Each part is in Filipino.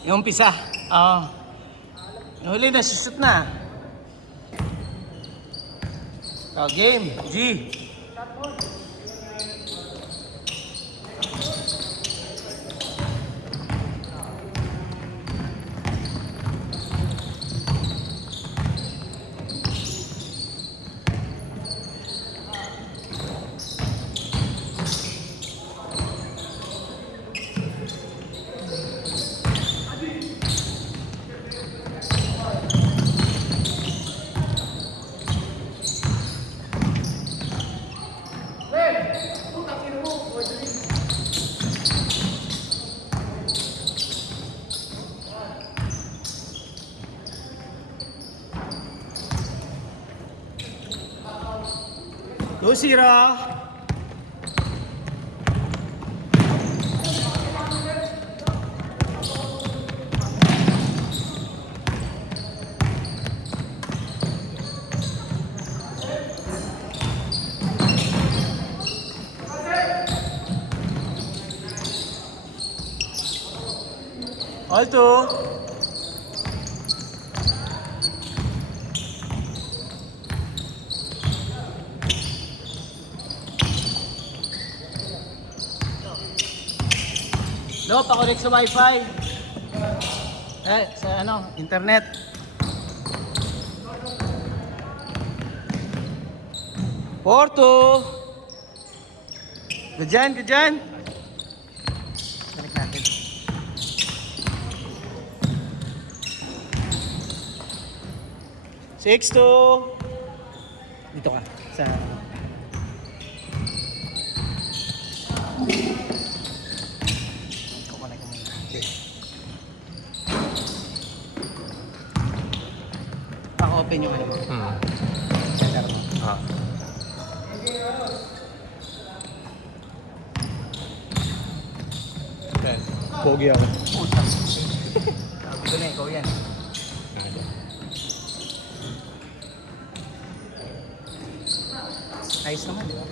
Yung umpisa. Oo. Huli na, susut na. Oh, game. G. Go, Sira. Alto. No, pa-connect sa Wi-Fi. Sa ano, internet. Porto. Gadyan, gadyan. Balik natin. Sixto. Dito ka. Sa... Open yung ano mo. Center mo. Pogi ako. Puta. Sabi ko na, ikaw yan. Ayos naman, di ba?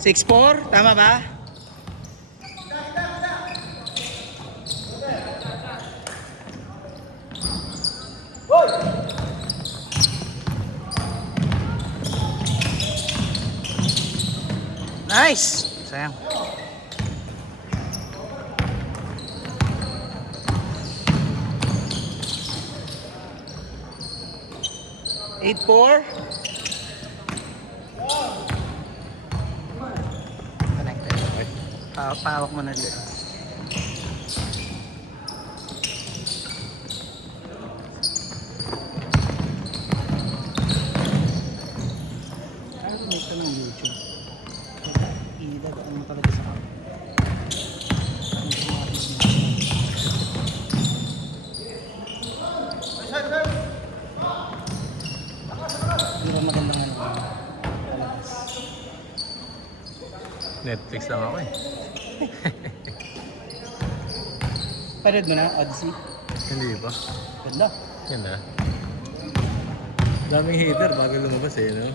6'4", tama ba? Nice! Sayang. Eight four. Connected. Pahawak mo na dito. Ito ng YouTube. Ano talaga sa akin? Hindi ba magandang ano? Netflix lang ako eh. Panood mo na, Odyssey? Hindi pa. Ganda. Yan na. Daming hater bago lumabas eh, no?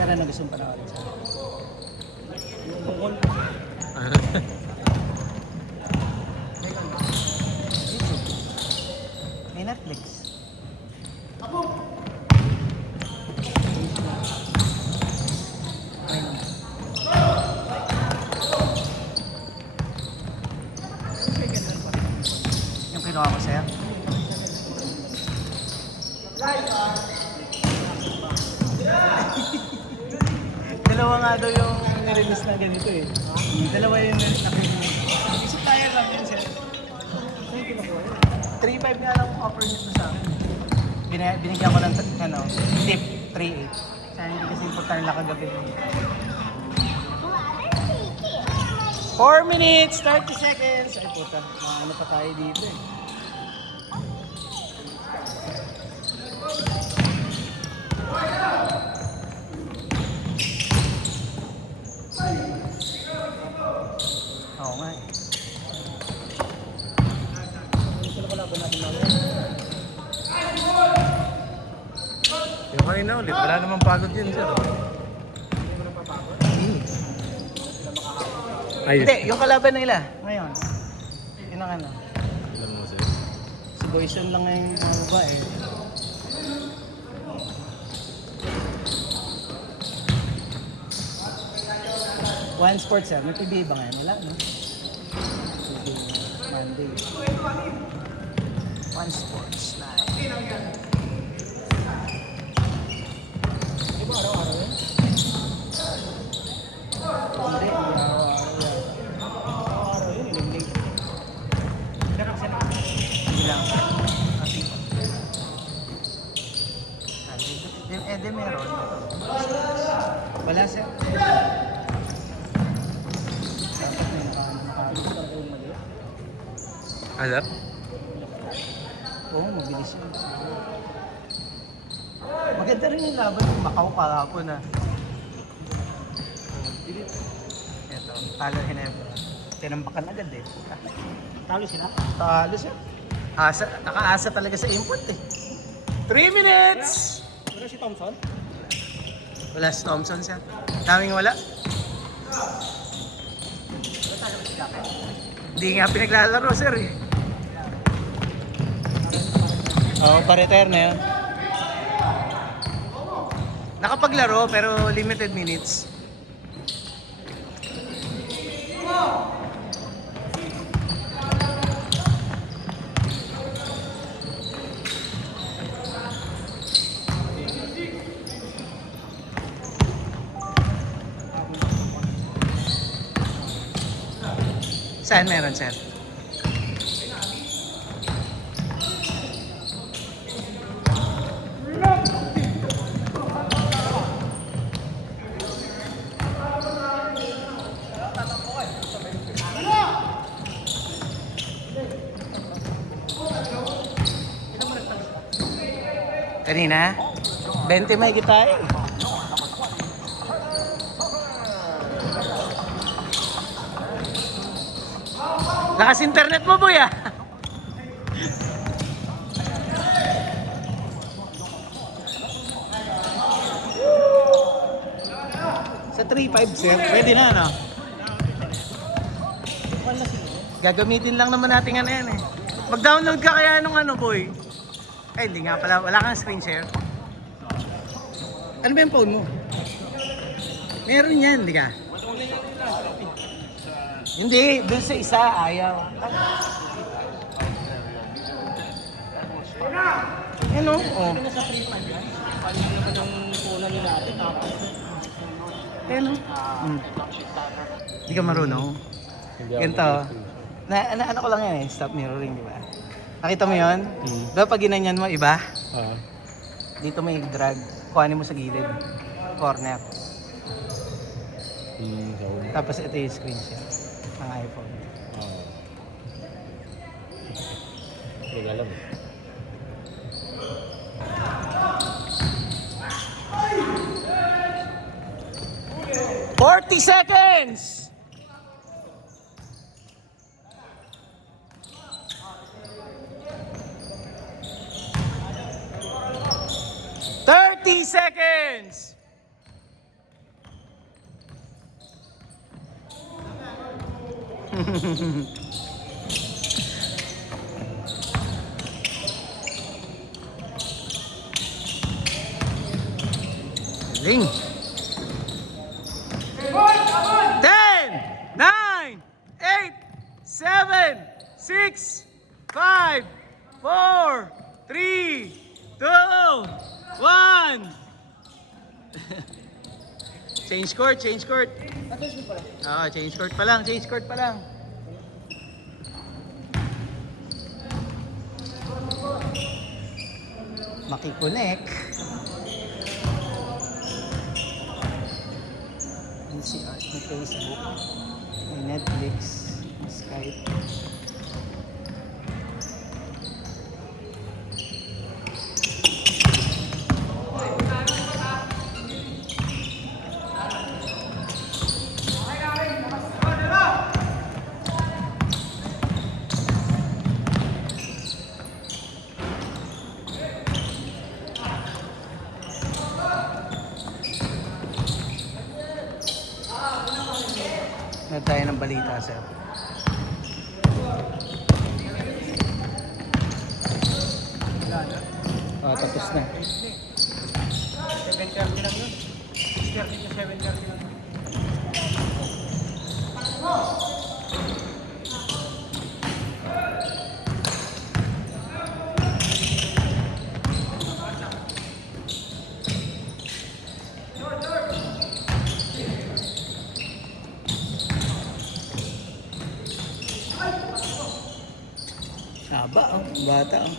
Kaya na gusto mong panoorin sa akin. Yung bukol. May Netflix. Yung kinuha ko sa'yo. Dalawa nga daw yung nirelease na ganito eh. Dalawa yung nirelease. Isip tayo lang yun sir. 3.5 nga lang offer nito sa akin. Binigyan ko ng tip 3.8. Kaya hindi kasi importante lang kagabi. 4 minutes, 30 seconds. Ay puta, ano pa tayo dito eh. Oo nga eh. Sino ko laban natin namin? Yung kanina ulit, wala namang pagod yun, sir. Hindi mo napapagod? Ayun. Hindi, yung kalaban nila ngayon. Yun ang ano. Alam mo, sir. Si Boyson lang ngayon yung baba eh. One Sports sir, may PBA ba ngayon? Wala, no? PBA Monday. One Sports Live. Di ba araw-araw yun? Hindi, araw-araw yan. Araw-araw yun, ilig-lig. Pero kasi hindi lang. Di meron. Wala sir. Ano? Oo, mabilis yun. Maganda rin yung laban ng Macau kahapon na. Ito, talo Hinebra. Tinambakan agad eh. Talo sila? Talo siya. Nakaasa talaga sa input eh. 3 minutes! Wala si Thompson? Wala si Thompson siya. Daming wala. Hindi nga pinaglalaro sir eh. Oo, pa-retire na yun. Nakapaglaro pero limited minutes. Saan meron sir? Kanina? 20 may kita eh. Lakas internet mo boy ah. Sa 3.5 sir, pwede na ano? Gagamitin lang naman natin ano yan eh. Mag-download ka kaya nung ano boy? Ay hindi nga pala, wala kang screen share. Ano ba yung phone mo? Meron yan, hindi ka? Hindi, dun sa isa, ayaw. Ano? Oh. Ano? Hindi ka marunong. Ganito. Ano ko lang yan eh, stop mirroring, di ba? Nakita mo yun? Diba pag ginanyan mo, iba? Dito may drag. Kuhanin mo sa gilid. Corner. Tapos ito yung screen share ng iPhone. Hindi alam eh. $40 seconds! Seconds! Ling. 10, 9, 8, 7, 6, 5, 4, 3, 2, 1. Change court, change court. Change court pa lang, change court pa lang. Makikunik. VCR, may Facebook, may Netflix, may Skype. Na tayo ng balita, sir. Tapos na. 7:30 lang yun. 6:30 to 7:30 lang. Haba, oh. Bata, oh.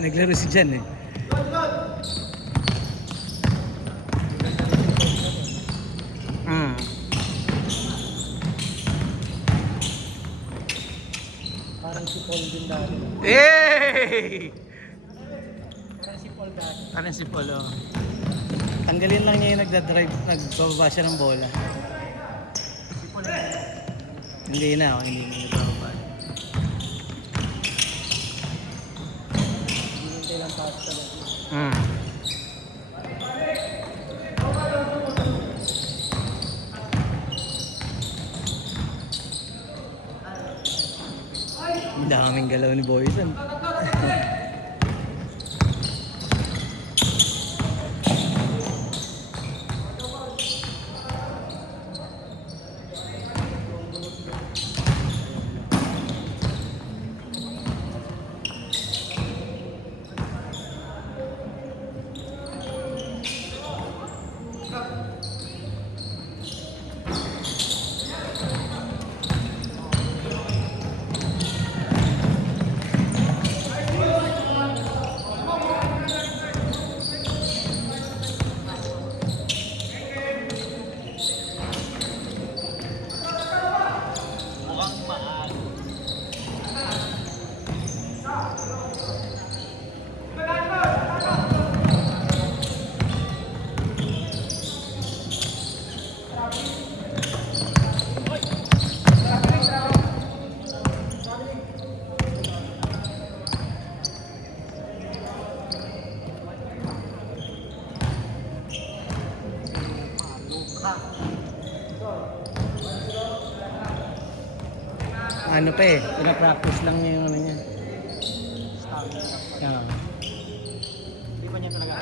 Naglaro si Jan eh. Parang si Paul din dati. Hey! Parang si Paul dati. Parang si Paul, oh. Tanggalin lang niya yung nagdadrive, nagbababa siya ng bola. Si Paul Hindi na, oh. Hindi na nagbababa. hinihintay lang pass talaga. Ang daming galaw ni Boyson. Ano pa eh, pina-practice lang niya yung ano niya. Yan, oh. Hindi pa niya talaga.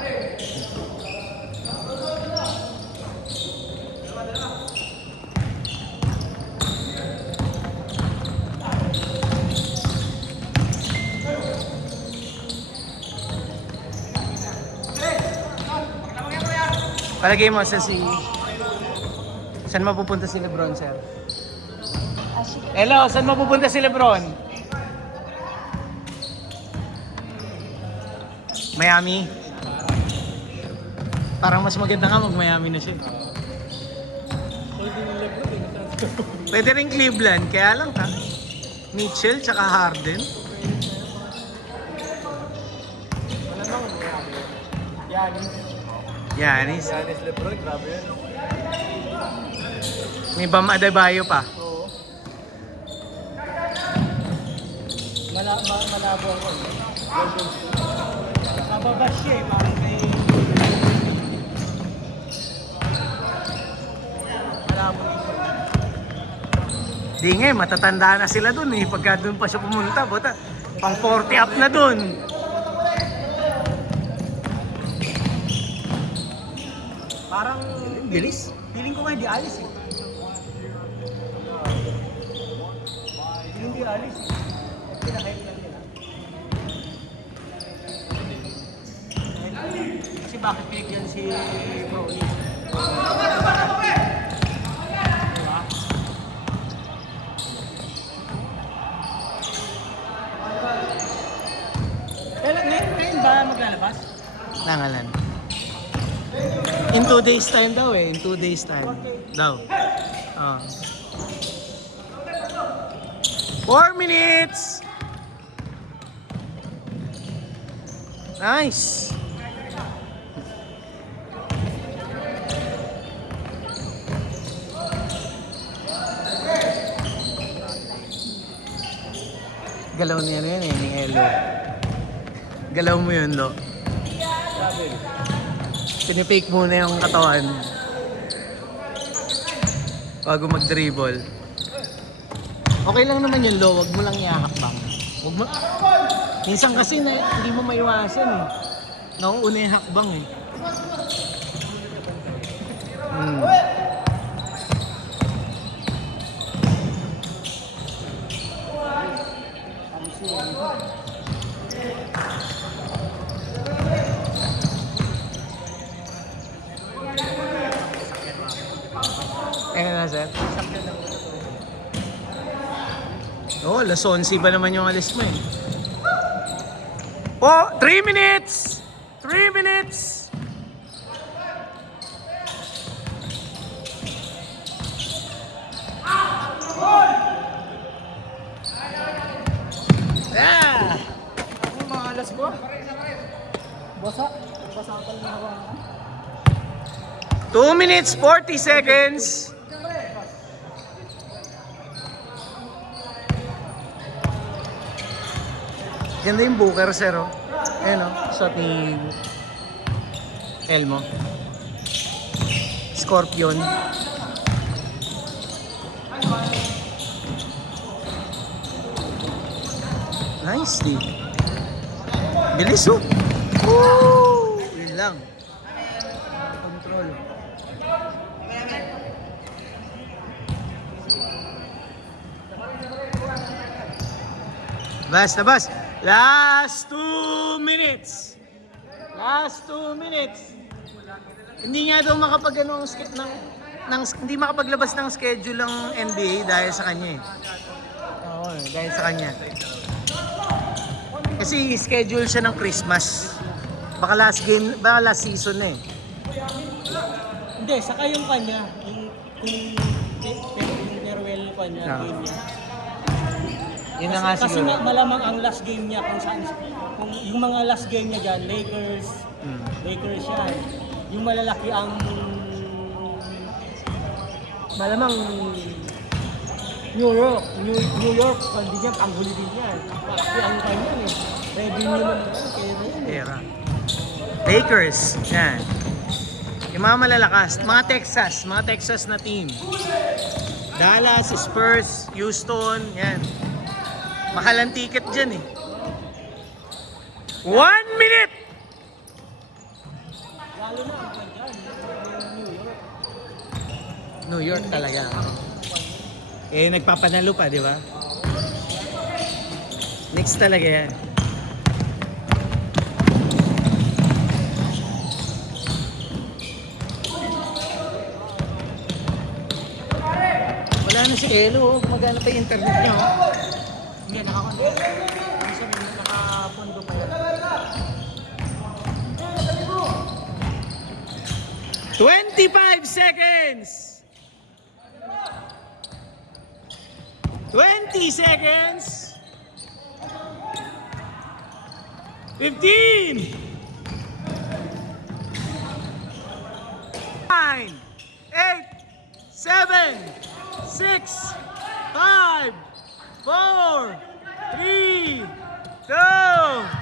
Palagay mo sa si... Saan mapupunta si Lebron, sir? Hello, saan mapupunta si Lebron? Miami? Parang mas maganda nga mag-Miami na siya. Pwede rin Cleveland, kaya lang ha. Mitchell tsaka Harden. Wala naman. Yanis. Yanis. Giannis Lebron, grabe yan. May Bam Adebayo pa. Oo. Malabo ako. Mababas siya eh. Parang may... Malabo dito. Di nga, matatanda na sila dun eh. Pagka dun pa siya pumunta, buta, pang 40 up na dun. Parang Bilis. feeling ko nga hindi alis eh. Hindi alis eh. Pinakahit lang nila. Kasi bakit bigyan si Crowley? Ngayon ba maglalabas? Nangalan. In 2 days time daw eh. In 2 days time. Daw. 4 minutes! Nice! Galaw niya na yun eh, ni Elo. Galaw mo yun, Lo. Pinipake muna yung katawan bago mag-dribble. Okay lang naman yun, Lo. Huwag mo lang ihahakbang. Huwag mo... Minsan kasi na, hindi mo maiwasan eh. Nauuna yung hakbang eh. Ayun na, sir. Oh, alas 11 ba naman yung alis mo eh? Oh, 3 minutes! 3 minutes! Yeah! Ako mga alas ko. Basa. Basa pa lang ako. 2 minutes, 40 seconds. Ganda yung Booker, sir, oh. Ayan, oh. Shot ni Elmo. Scorpion. Nice, di. Bilis, oh. Woo! Yun lang. Control. Basta, bas. Last 2 minutes. Last 2 minutes. Hindi nga daw makapag-ano ng hindi makapaglabas ng schedule ng NBA dahil sa kanya eh. Oo, dahil sa kanya. Kasi schedule siya ng Christmas. Baka last season na eh. Hindi, saka yung kanya. Yung farewell kanya. Game niya. Yun na nga Kasi siguro. malamang ang last game niya kung saan, kung yung mga last game niya dyan, Lakers yan. Yung malalaki ang malamang New York, hindi niya, panghuli din yan. Malaki ang kanya eh. Revenue naman kaya na yun eh. Era. Lakers. Yan. Yung mga malalakas. Mga Texas na team. Dallas, Spurs, Houston. Yan. Mahal ang ticket dyan eh. 1 minute! Lalo na ang kanya dyan, New York. New York talaga. Eh, nagpapanalo pa, di ba? Next talaga yan. Wala na si Elo, gumagana pa yung internet niyo. Hindi, nakakondo. Hindi siya nakapondo pa yan. 25 seconds! 20 seconds! 15! 9, 8, 7, 6, 5, 4, 3, 2,